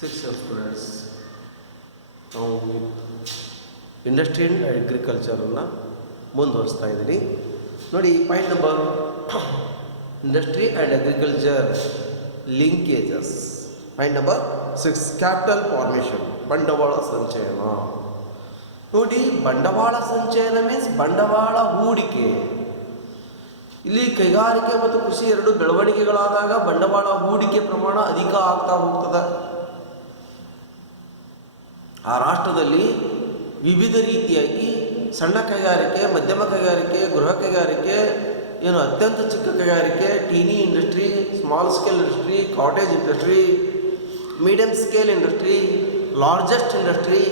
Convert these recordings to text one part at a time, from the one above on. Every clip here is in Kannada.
6 ಸ್ಟೂಡೆಂಟ್ಸ್ ನಾವು ಇಂಡಸ್ಟ್ರಿ ಆ್ಯಂಡ್ ಅಗ್ರಿಕಲ್ಚರನ್ನು ಮುಂದುವರಿಸ್ತಾ ಇದ್ದೀನಿ. ನೋಡಿ point number industry and agriculture linkages. Point number 6 capital formation, ಬಂಡವಾಳ ಸಂಚಯನ. ನೋಡಿ ಬಂಡವಾಳ ಸಂಚಯನ ಮೀನ್ಸ್ ಬಂಡವಾಳ ಹೂಡಿಕೆ. ಇಲ್ಲಿ ಕೈಗಾರಿಕೆ ಮತ್ತು ಕೃಷಿ ಎರಡು ಬೆಳವಣಿಗೆಗಳಾದಾಗ ಬಂಡವಾಳ ಹೂಡಿಕೆ ಪ್ರಮಾಣ ಅಧಿಕ ಆಗ್ತಾ ಹೋಗ್ತದೆ. ಆ ರಾಷ್ಟ್ರದಲ್ಲಿ ವಿವಿಧ ರೀತಿಯಾಗಿ ಸಣ್ಣ ಕೈಗಾರಿಕೆ, ಮಧ್ಯಮ ಕೈಗಾರಿಕೆ, ಗೃಹ ಕೈಗಾರಿಕೆ, ಏನು ಅತ್ಯಂತ ಚಿಕ್ಕ ಕೈಗಾರಿಕೆ, teeny industry, small scale industry, cottage industry, medium scale industry, largest industry,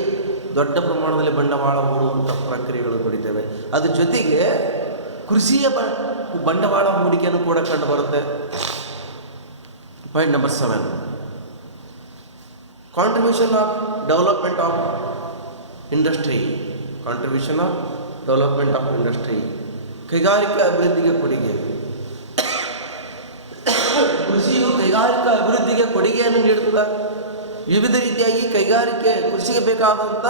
ದೊಡ್ಡ ಪ್ರಮಾಣದಲ್ಲಿ ಬಂಡವಾಳ ಹೂಡುವಂಥ ಪ್ರಕ್ರಿಯೆಗಳು ನಡೀತವೆ. ಅದ್ರ ಜೊತೆಗೆ ಕೃಷಿಯ ಬಂಡವಾಳ ಹೂಡಿಕೆಯನ್ನು ಕೂಡ ಕಂಡು ಬರುತ್ತೆ. Point number 7 contribution of development of industry. Contribution of development of industry, ಕೈಗಾರಿಕಾ ಅಭಿವೃದ್ಧಿಗೆ ಕೊಡುಗೆ. ಕೃಷಿಯು ಕೈಗಾರಿಕಾ ಅಭಿವೃದ್ಧಿಗೆ ಕೊಡುಗೆಯನ್ನು ನೀಡುತ್ತದೆ. ವಿವಿಧ ರೀತಿಯಾಗಿ ಕೈಗಾರಿಕೆ ಕೃಷಿಗೆ ಬೇಕಾದಂಥ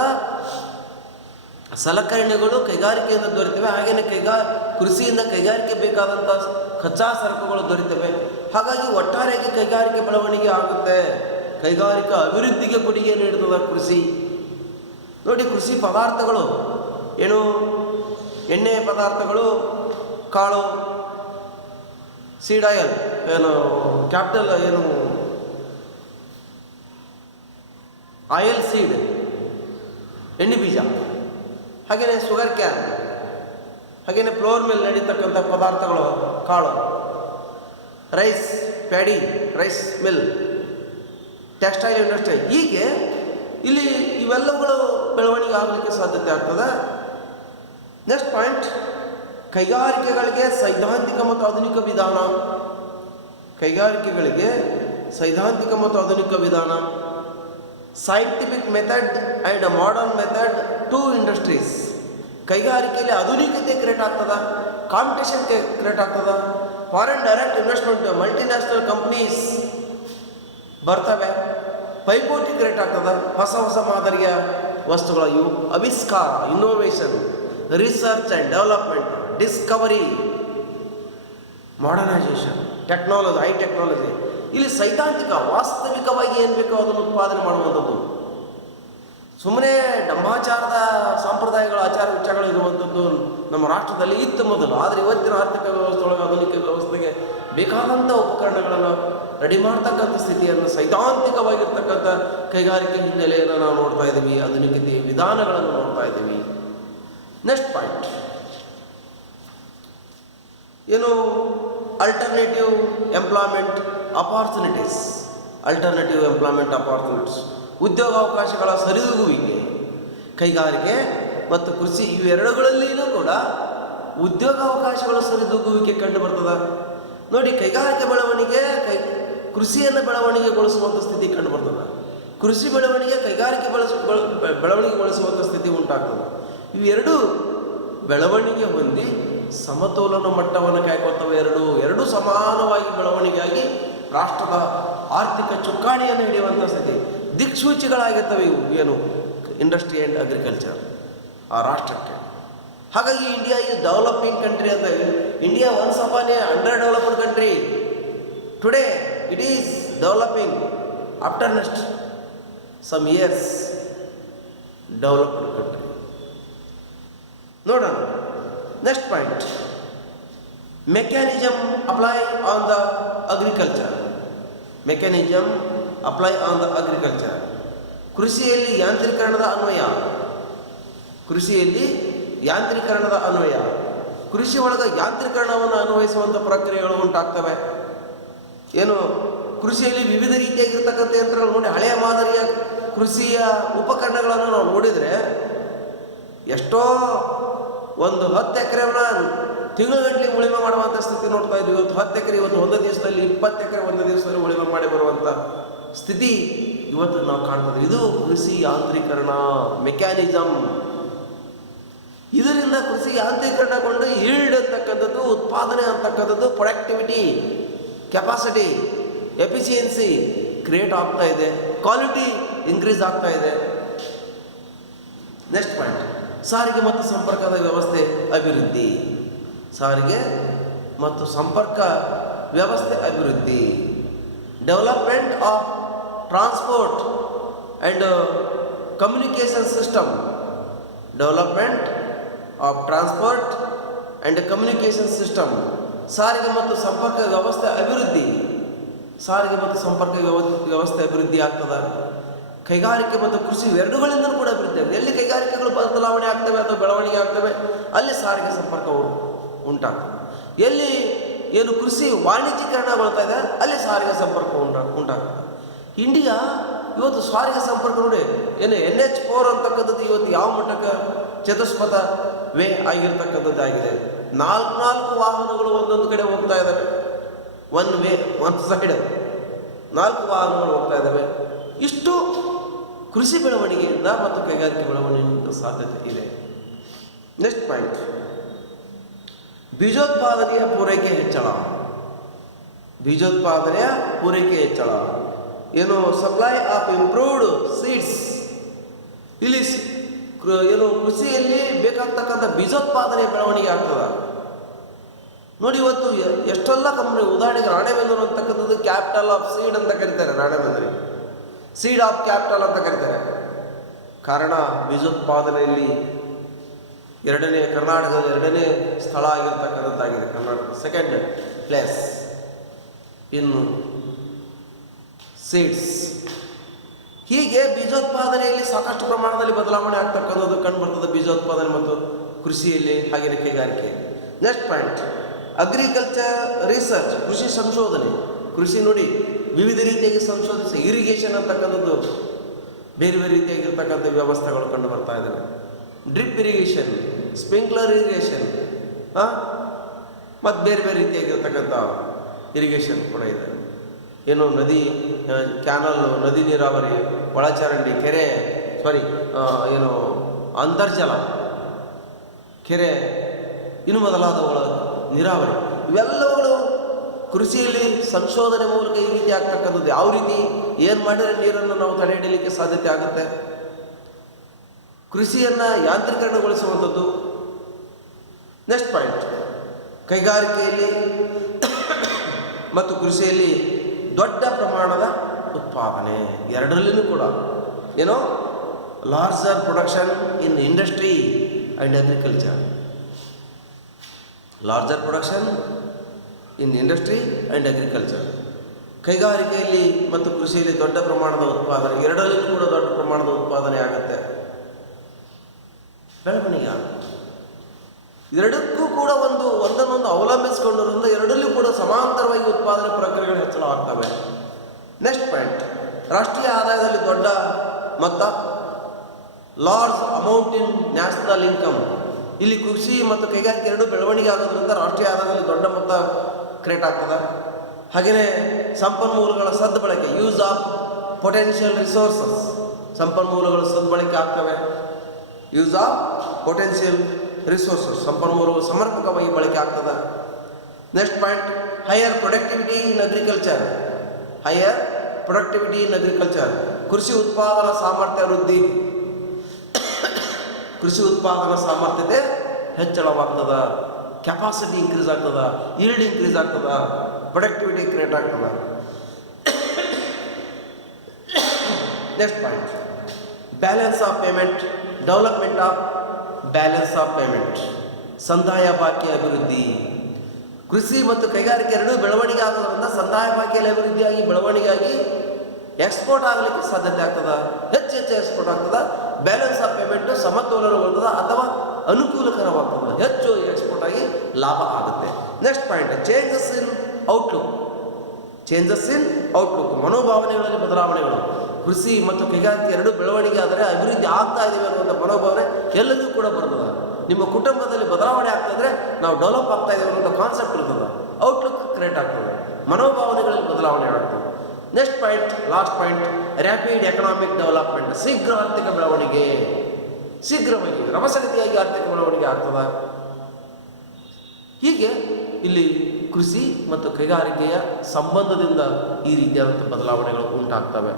ಸಲಕರಣೆಗಳು ಕೈಗಾರಿಕೆಯಿಂದ ದೊರೆತವೆ. ಹಾಗೆಯೇ ಕೃಷಿಯಿಂದ ಕೈಗಾರಿಕೆ ಬೇಕಾದಂಥ ಕಚ್ಚಾ ಸರಕುಗಳು ದೊರೆತವೆ. ಹಾಗಾಗಿ ಒಟ್ಟಾರೆಯಾಗಿ ಕೈಗಾರಿಕೆ ಬೆಳವಣಿಗೆ ಆಗುತ್ತೆ. ಕೈಗಾರಿಕಾ ಅಭಿವೃದ್ಧಿಗೆ ಕೊಡುಗೆ ನೀಡುತ್ತದೆ ಕೃಷಿ. ನೋಡಿ ಕೃಷಿ ಪದಾರ್ಥಗಳು ಏನು, ಎಣ್ಣೆ ಪದಾರ್ಥಗಳು, ಕಾಳು, ಸೀಡ್ ಆಯಿಲ್, ಏನು ಕ್ಯಾಪಿಟಲ್, ಏನು ಆಯಿಲ್ ಸೀಡ್, ಎಣ್ಣೆ ಬೀಜ, ಹಾಗೆಯೇ ಶುಗರ್ ಕ್ಯಾನ್, ಹಾಗೆಯೇ ಫ್ಲೋರ್ ಮೇಲೆ ನಡೀತಕ್ಕಂಥ ಪದಾರ್ಥಗಳು ಕಾಳು, rice paddy, rice mill, textile industry. ಹೀಗೆ ಇಲ್ಲಿ ಇವೆಲ್ಲವುಗಳು ಬೆಳವಣಿಗೆ ಆಗಲಿಕ್ಕೆ ಸಾಧ್ಯತೆ ಆಗ್ತದೆ. ನೆಕ್ಸ್ಟ್ ಪಾಯಿಂಟ್, ಕೈಗಾರಿಕೆಗಳಿಗೆ ಸೈದ್ಧಾಂತಿಕ ಮತ್ತು ಆಧುನಿಕ ವಿಧಾನ. ಕೈಗಾರಿಕೆಗಳಿಗೆ ಸೈದ್ಧಾಂತಿಕ ಮತ್ತು ಆಧುನಿಕ ವಿಧಾನ. Scientific method and modern method to industries. ಕೈಗಾರಿಕೆಯಲ್ಲಿ ಆಧುನಿಕತೆ ಕ್ರಿಯೇಟ್ ಆಗ್ತದೆ, ಕಾಂಪಿಟೇಷನ್ ಕ್ರಿಯೇಟ್ ಆಗ್ತದೆ, foreign direct investment, multinational companies ಬರ್ತವೆ, ಪೈಪೋಟಿ ಕ್ರಿಯೇಟ್ ಆಗ್ತದೆ, ಹೊಸ ಹೊಸ ಮಾದರಿಯ ವಸ್ತುಗಳ ಇವು ಆವಿಷ್ಕಾರ, innovation, research and development, Discovery, modernisation, technology, high technology. ಇಲ್ಲಿ ಸೈದ್ಧಾಂತಿಕ, ವಾಸ್ತವಿಕವಾಗಿ ಏನು ಬೇಕೋ ಅದನ್ನು ಉತ್ಪಾದನೆ ಮಾಡುವಂಥದ್ದು. ಸುಮ್ಮನೆ ಡಂಬಾಚಾರದ ಸಾಂಪ್ರದಾಯಗಳ ಆಚಾರ ವಿಚಾರಗಳು ಇರುವಂಥದ್ದು ನಮ್ಮ ರಾಷ್ಟ್ರದಲ್ಲಿ ಇತ್ತು ಮೊದಲು. ಆದರೆ ಇವತ್ತಿನ ಆರ್ಥಿಕ ವ್ಯವಸ್ಥೆ ಒಳಗೆ ಆಧುನಿಕ ವ್ಯವಸ್ಥೆಗೆ ಬೇಕಾದಂಥ ಉಪಕರಣಗಳನ್ನು ರೆಡಿ ಮಾಡ್ತಕ್ಕಂಥ ಸ್ಥಿತಿಯನ್ನು, ಸೈದ್ಧಾಂತಿಕವಾಗಿರ್ತಕ್ಕಂಥ ಕೈಗಾರಿಕೆ ಹಿನ್ನೆಲೆಯನ್ನು ನಾವು ನೋಡ್ತಾ ಇದ್ದೀವಿ, ಆಧುನಿಕತೆ ವಿಧಾನಗಳನ್ನು ನೋಡ್ತಾ ಇದ್ದೀವಿ. ನೆಕ್ಸ್ಟ್ ಪಾಯಿಂಟ್ ಏನು, alternative employment opportunities. Alternative employment opportunities, ಉದ್ಯೋಗಾವಕಾಶಗಳ ಸರಿದೂಗುವಿಕೆ. ಕೈಗಾರಿಕೆ ಮತ್ತು ಕೃಷಿ ಇವೆರಡುಗಳಲ್ಲಿಯೂ ಕೂಡ ಉದ್ಯೋಗಾವಕಾಶಗಳ ಸರಿದೂಗುವಿಕೆ ಕಂಡು ಬರ್ತದೆ. ನೋಡಿ ಕೈಗಾರಿಕೆ ಬೆಳವಣಿಗೆ ಕೃಷಿಯನ್ನು ಬೆಳವಣಿಗೆಗೊಳಿಸುವಂಥ ಸ್ಥಿತಿ ಕಂಡು ಬರ್ತದೆ. ಕೃಷಿ ಬೆಳವಣಿಗೆ ಕೈಗಾರಿಕೆ ಬೆಳವಣಿಗೆಗೊಳಿಸುವಂಥ ಸ್ಥಿತಿ ಉಂಟಾಗ್ತದೆ. ಇವೆರಡೂ ಬೆಳವಣಿಗೆ ಹೊಂದಿ ಸಮತೋಲನ ಮಟ್ಟವನ್ನು ಕಾಯ್ಕೊಳ್ತವೆ. ಎರಡು ಸಮಾನವಾಗಿ ಬೆಳವಣಿಗೆಯಾಗಿ ರಾಷ್ಟ್ರದ ಆರ್ಥಿಕ ಚುಕ್ಕಾಣಿಯನ್ನು ಹಿಡಿಯುವಂಥ ಸ್ಥಿತಿ, ದಿಕ್ಸೂಚಿಗಳಾಗಿರ್ತವೆ ಇವು ಏನು ಇಂಡಸ್ಟ್ರಿ ಆ್ಯಂಡ್ ಅಗ್ರಿಕಲ್ಚರ್ ಆ ರಾಷ್ಟ್ರಕ್ಕೆ. ಹಾಗಾಗಿ ಇಂಡಿಯಾ ಈಸ್ ಡೆವಲಪಿಂಗ್ ಕಂಟ್ರಿ ಅಂತ. India once upon a under developed country, today it is developing. After next some years developed country. ನೋಡೋಣ next point, mechanism apply on the agriculture. Mechanism apply on the agriculture. ಕೃಷಿಯಲ್ಲಿ ಯಾಂತ್ರೀಕರಣದ ಅನ್ವಯ. ಕೃಷಿಯಲ್ಲಿ ಯಾಂತ್ರೀಕರಣದ ಅನ್ವಯ. ಕೃಷಿ ಒಳಗೆ ಯಾಂತ್ರೀಕರಣವನ್ನು ಅನ್ವಯಿಸುವಂಥ ಪ್ರಕ್ರಿಯೆಗಳು ಉಂಟಾಗ್ತವೆ. ಏನು ಕೃಷಿಯಲ್ಲಿ ವಿವಿಧ ರೀತಿಯಾಗಿರ್ತಕ್ಕಂಥ ಯಂತ್ರಗಳು ನೋಡಿ, ಹಳೆಯ ಮಾದರಿಯ ಕೃಷಿಯ ಉಪಕರಣಗಳನ್ನು ನಾವು ನೋಡಿದರೆ ಎಷ್ಟೋ ಒಂದು 10 ಎಕರೆನ ತಿಂಗಳುಗಟ್ಟಲೆ ಉಳಿಮೆ ಮಾಡುವಂಥ ಸ್ಥಿತಿ ನೋಡ್ತಾ ಇದ್ವಿ. ಇವತ್ತು 10 ಎಕರೆ ಇವತ್ತು ಒಂದು ದಿವಸದಲ್ಲಿ, 20 ಎಕರೆ ಒಂದು ದಿವಸದಲ್ಲಿ ಉಳಿಮೆ ಮಾಡಿ ಬರುವಂಥ ಸ್ಥಿತಿ ಇವತ್ತು ನಾವು ಕಾಣ್ತದೆ. ಇದು ಕೃಷಿ ಯಾಂತ್ರೀಕರಣ, ಮೆಕ್ಯಾನಿಸಮ್. ಇದರಿಂದ ಕೃಷಿ ಯಾಂತ್ರೀಕರಣಗೊಂಡು ಈಲ್ಡ್ ಅಂತಕ್ಕಂಥದ್ದು, ಉತ್ಪಾದನೆ ಅಂತಕ್ಕಂಥದ್ದು, ಪ್ರೊಡಕ್ಟಿವಿಟಿ, ಕೆಪಾಸಿಟಿ, ಎಫಿಷಿಯನ್ಸಿ ಕ್ರಿಯೇಟ್ ಆಗ್ತಾ ಇದೆ, ಕ್ವಾಲಿಟಿ ಇನ್ಕ್ರೀಸ್ ಆಗ್ತಾ ಇದೆ. ನೆಕ್ಸ್ಟ್ ಪಾಯಿಂಟ್, ಸಾರಿಗೆ ಮತ್ತು ಸಂಪರ್ಕದ ವ್ಯವಸ್ಥೆ ಅಭಿವೃದ್ಧಿ. ಸಾರಿಗೆ ಮತ್ತು ಸಂಪರ್ಕ ವ್ಯವಸ್ಥೆ ಅಭಿವೃದ್ಧಿ. Development of transport and communication system. Development of transport and communication system. ಸಾರಿಗೆ ಮತ್ತು ಸಂಪರ್ಕ ವ್ಯವಸ್ಥೆ ಅಭಿವೃದ್ಧಿ. ಸಾರಿಗೆ ಮತ್ತು ಸಂಪರ್ಕ ವ್ಯವಸ್ಥೆ ಅಭಿವೃದ್ಧಿ ಆಗ್ತದೆ. ಕೈಗಾರಿಕೆ ಮತ್ತು ಕೃಷಿ ಎರಡೂಗಳಿಂದ ಕೂಡ ಅಭಿವೃದ್ಧಿ ಆಗಿದೆ. ಎಲ್ಲಿ ಕೈಗಾರಿಕೆಗಳು ಬದಲಾವಣೆ ಆಗ್ತವೆ ಅಥವಾ ಬೆಳವಣಿಗೆ ಆಗ್ತವೆ ಅಲ್ಲಿ ಸಾರಿಗೆ ಸಂಪರ್ಕ ಉಂಟಾಗ್ತದೆ. ಎಲ್ಲಿ ಏನು ಕೃಷಿ ವಾಣಿಜ್ಯೀಕರಣಗೊಳ್ತಾ ಇದೆ ಅಲ್ಲಿ ಸಾರಿಗೆ ಸಂಪರ್ಕ ಉಂಟಾಗ್ತದೆ. ಇಂಡಿಯಾ ಇವತ್ತು ಸಾರಿಗೆ ಸಂಪರ್ಕ ನೋಡಿ, ಏನು NH4 ಅಂತಕ್ಕಂಥದ್ದು ಇವತ್ತು ಯಾವ ಮಟ್ಟಕ್ಕೆ ಚತುಷ್ಪಥ ವೇ ಆಗಿರ್ತಕ್ಕಂಥದ್ದಾಗಿದೆ. 4 ವಾಹನಗಳು ಒಂದೊಂದು ಕಡೆ ಹೋಗ್ತಾ ಇದ್ದಾವೆ. ಒನ್ ವೇ, ಒನ್ ಸೈಡ್ 4 ವಾಹನಗಳು ಹೋಗ್ತಾ ಇದ್ದಾವೆ. ಇಷ್ಟು ಕೃಷಿ ಬೆಳವಣಿಗೆಯಿಂದ ಮತ್ತು ಕೈಗಾರಿಕೆ ಬೆಳವಣಿಗೆಯಿಂದ ಸಾಧ್ಯತೆ ಇದೆ. ನೆಕ್ಸ್ಟ್ ಪಾಯಿಂಟ್, ಬೀಜೋತ್ಪಾದನೆಯ ಪೂರೈಕೆ ಹೆಚ್ಚಳ. ಬೀಜೋತ್ಪಾದನೆಯ ಪೂರೈಕೆ ಹೆಚ್ಚಳ ಏನು, ಸಪ್ಲೈ ಆಫ್ ಇಂಪ್ರೂವ್ಡ್ ಸೀಡ್ಸ್. ಇಲ್ಲಿ ಏನು ಕೃಷಿಯಲ್ಲಿ ಬೇಕಾಗ್ತಕ್ಕಂಥ ಬೀಜೋತ್ಪಾದನೆ ಬೆಳವಣಿಗೆ ಆಗ್ತದೆ. ನೋಡಿ ಇವತ್ತು ಎಷ್ಟೆಲ್ಲ ಕಂಪ್ನಿ, ಉದಾಹರಣೆಗೆ ರಾಣೆಬೆನ್ನೂರು ಅಂತಕ್ಕಂಥದ್ದು ಕ್ಯಾಪಿಟಲ್ ಆಫ್ ಸೀಡ್ ಅಂತ ಕರೀತಾರೆ. ರಾಣೆಬೆನ್ನೂರಿಗೆ ಸೀಡ್ ಆಫ್ ಕ್ಯಾಪಿಟಲ್ ಅಂತ ಕರೀತಾರೆ. ಕಾರಣ ಬೀಜೋತ್ಪಾದನೆಯಲ್ಲಿ ಕರ್ನಾಟಕದ 2ನೇ ಸ್ಥಳ ಆಗಿರ್ತಕ್ಕಂಥದ್ದಾಗಿದೆ. Karnataka 2nd place in seeds. ಹೀಗೆ ಬೀಜೋತ್ಪಾದನೆಯಲ್ಲಿ ಸಾಕಷ್ಟು ಪ್ರಮಾಣದಲ್ಲಿ ಬದಲಾವಣೆ ಆಗ್ತಕ್ಕಂಥದ್ದು ಕಂಡುಬರ್ತದೆ ಬೀಜೋತ್ಪಾದನೆ ಮತ್ತು ಕೃಷಿಯಲ್ಲಿ, ಹಾಗೆಯೇ ಕೈಗಾರಿಕೆ. ನೆಕ್ಸ್ಟ್ ಪಾಯಿಂಟ್, ಅಗ್ರಿಕಲ್ಚರ್ ರಿಸರ್ಚ್, ಕೃಷಿ ಸಂಶೋಧನೆ. ಕೃಷಿ ನೋಡಿ ವಿವಿಧ ರೀತಿಯಾಗಿ ಸಂಶೋಧಿಸಿ, ಇರಿಗೇಷನ್ ಅಂತಕ್ಕಂಥದ್ದು ಬೇರೆ ಬೇರೆ ರೀತಿಯಾಗಿರ್ತಕ್ಕಂಥ ವ್ಯವಸ್ಥೆಗಳು ಕಂಡು ಬರ್ತಾ ಇದ್ದಾವೆ. ಡ್ರಿಪ್ ಇರಿಗೇಷನ್, ಸ್ಪ್ರಿಂಕ್ಲರ್ ಇರಿಗೇಷನ್, ಮತ್ತು ಬೇರೆ ಬೇರೆ ರೀತಿಯಾಗಿರ್ತಕ್ಕಂಥ ಇರಿಗೇಷನ್ ಕೂಡ ಇದೆ. ಏನು ನದಿ, ಕ್ಯಾನಲ್, ನದಿ ನೀರಾವರಿ, ಒಳಚರಂಡಿ, ಕೆರೆ, ಏನು ಅಂತರ್ಜಲ, ಕೆರೆ, ಇನ್ನು ಮೊದಲಾದವುಗಳ ನೀರಾವರಿ, ಇವೆಲ್ಲವುಗಳು ಕೃಷಿಯಲ್ಲಿ ಸಂಶೋಧನೆ ಮೂಲಕ ಈ ರೀತಿ ಆಗ್ತಕ್ಕಂಥದ್ದು. ಯಾವ ರೀತಿ ಏನು ಮಾಡಿದರೆ ನೀರನ್ನು ನಾವು ತಡೆ ಹಿಡಿಯಲಿಕ್ಕೆ ಸಾಧ್ಯತೆ ಆಗುತ್ತೆ. ಕೃಷಿಯನ್ನು ಯಾಂತ್ರೀಕರಣಗೊಳಿಸುವಂಥದ್ದು. ನೆಕ್ಸ್ಟ್ ಪಾಯಿಂಟ್, ಕೈಗಾರಿಕೆಯಲ್ಲಿ ಮತ್ತು ಕೃಷಿಯಲ್ಲಿ ದೊಡ್ಡ ಪ್ರಮಾಣದ ಉತ್ಪಾದನೆ. ಎರಡರಲ್ಲಿಯೂ ಕೂಡ ಏನೋ larger production in industry and agriculture. Larger production in industry and agriculture. ಕೈಗಾರಿಕೆಯಲ್ಲಿ ಮತ್ತು ಕೃಷಿಯಲ್ಲಿ ದೊಡ್ಡ ಪ್ರಮಾಣದ ಉತ್ಪಾದನೆ, ಎರಡರಲ್ಲಿಯೂ ಕೂಡ ದೊಡ್ಡ ಪ್ರಮಾಣದ ಉತ್ಪಾದನೆ ಆಗುತ್ತೆ, ಬೆಳವಣಿಗೆ ಆಗುತ್ತೆ. ಎರಡಕ್ಕೂ ಕೂಡ ಒಂದನ್ನೊಂದು ಅವಲಂಬಿಸಿಕೊಂಡಿರೋದ್ರಿಂದ ಎರಡಲ್ಲೂ ಕೂಡ ಸಮಾಂತರವಾಗಿ ಉತ್ಪಾದನೆ ಪ್ರಕ್ರಿಯೆಗಳು ಹೆಚ್ಚಳವಾಗ್ತವೆ. ನೆಕ್ಸ್ಟ್ ಪಾಯಿಂಟ್, ರಾಷ್ಟ್ರೀಯ ಆದಾಯದಲ್ಲಿ ದೊಡ್ಡ ಮೊತ್ತ, ಲಾರ್ಜ್ ಅಮೌಂಟ್ ಇನ್ ನ್ಯಾಷನಲ್ ಇನ್ಕಮ್. ಇಲ್ಲಿ ಕೃಷಿ ಮತ್ತು ಕೈಗಾರಿಕೆ ಎರಡೂ ಬೆಳವಣಿಗೆ ಆಗೋದ್ರಿಂದ ರಾಷ್ಟ್ರೀಯ ಆದಾಯದಲ್ಲಿ ದೊಡ್ಡ ಮೊತ್ತ ಕ್ರಿಯೇಟ್ ಆಗ್ತದೆ. ಹಾಗೆಯೇ ಸಂಪನ್ಮೂಲಗಳ ಸದ್ಬಳಕೆ, ಯೂಸ್ ಆಫ್ ಪೊಟೆನ್ಷಿಯಲ್ ರಿಸೋರ್ಸಸ್. ಸಂಪನ್ಮೂಲಗಳು ಸದ್ಬಳಕೆ ಆಗ್ತವೆ. ಯೂಸ್ ಆಫ್ ಪೊಟೆನ್ಷಿಯಲ್ ರಿಸೋರ್ಸಸ್, ಸಂಪನ್ಮೂಲಗಳು ಸಮರ್ಪಕವಾಗಿ ಬಳಕೆ ಆಗ್ತದೆ. Next point, higher productivity in agriculture. Higher productivity in agriculture, ಕೃಷಿ ಉತ್ಪಾದನಾ ಸಾಮರ್ಥ್ಯ ವೃದ್ಧಿ. ಕೃಷಿ ಉತ್ಪಾದನಾ ಸಾಮರ್ಥ್ಯತೆ ಹೆಚ್ಚಳವಾಗ್ತದ, ಕೆಪಾಸಿಟಿ ಇನ್ಕ್ರೀಸ್ ಆಗ್ತದ, ಈಲ್ಡ್ ಇನ್ಕ್ರೀಸ್ ಆಗ್ತದ, ಪ್ರೊಡಕ್ಟಿವಿಟಿ ಕ್ರಿಯೇಟ್ ಆಗ್ತದ. Next point, balance of payment, development of balance of payment. ಸಂದಾಯ ಬಾಕಿ ಅಭಿವೃದ್ಧಿ. ಕೃಷಿ ಮತ್ತು ಕೈಗಾರಿಕೆ ಎರಡೂ ಬೆಳವಣಿಗೆ ಆಗೋದ್ರಿಂದ ಸಂದಾಯ ಬಾಕಿಯಲ್ಲಿ ಅಭಿವೃದ್ಧಿಯಾಗಿ ಬೆಳವಣಿಗೆಯಾಗಿ ಎಕ್ಸ್ಪೋರ್ಟ್ ಆಗಲಿಕ್ಕೆ ಸಾಧ್ಯತೆ ಆಗ್ತದೆ. ಹೆಚ್ಚು ಎಕ್ಸ್ಪೋರ್ಟ್ ಆಗ್ತದೆ. ಬ್ಯಾಲೆನ್ಸ್ ಆಫ್ ಪೇಮೆಂಟು ಸಮತೋಲನಗೊಳ್ತದೆ ಅಥವಾ ಅನುಕೂಲಕರವಾಗ್ತದೆ. ಹೆಚ್ಚು ಎಕ್ಸ್ಪೋರ್ಟ್ ಆಗಿ ಲಾಭ ಆಗುತ್ತೆ. Next point, changes in outlook. Changes in outlook, ಮನೋಭಾವನೆಗಳಲ್ಲಿ ಬದಲಾವಣೆಗಳು. ಕೃಷಿ ಮತ್ತು ಕೈಗಾರಿಕೆ ಎರಡೂ ಬೆಳವಣಿಗೆ ಆದರೆ ಅಭಿವೃದ್ಧಿ ಆಗ್ತಾ ಇದ್ದೀವಿ ಅನ್ನುವಂಥ ಮನೋಭಾವನೆ ಎಲ್ಲರಿಗೂ ಕೂಡ ಬರ್ತದೆ. ನಿಮ್ಮ ಕುಟುಂಬದಲ್ಲಿ ಬದಲಾವಣೆ ಆಗ್ತಾಯಿದ್ರೆ ನಾವು ಡೆವಲಪ್ ಆಗ್ತಾ ಇದ್ದೀವಿ ಅನ್ನೋಂಥ ಕಾನ್ಸೆಪ್ಟ್ ಇರ್ತದೆ. ಔಟ್ಲುಕ್ ಕ್ರಿಯೇಟ್ ಆಗ್ತದೆ, ಮನೋಭಾವನೆಗಳಲ್ಲಿ ಬದಲಾವಣೆ ಆಗ್ತದೆ. Next point, last point, rapid economic development. ಶೀಘ್ರ ಆರ್ಥಿಕ ಬೆಳವಣಿಗೆ, ಶೀಘ್ರವಾಗಿ ರಭಸಗತಿಯಾಗಿ ಆರ್ಥಿಕ ಬೆಳವಣಿಗೆ ಆಗ್ತದೆ. ಹೀಗೆ ಇಲ್ಲಿ ಕೃಷಿ ಮತ್ತು ಕೈಗಾರಿಕೆಯ ಸಂಬಂಧದಿಂದ ಈ ರೀತಿಯಾದಂಥ ಬದಲಾವಣೆಗಳು ಉಂಟಾಗ್ತವೆ.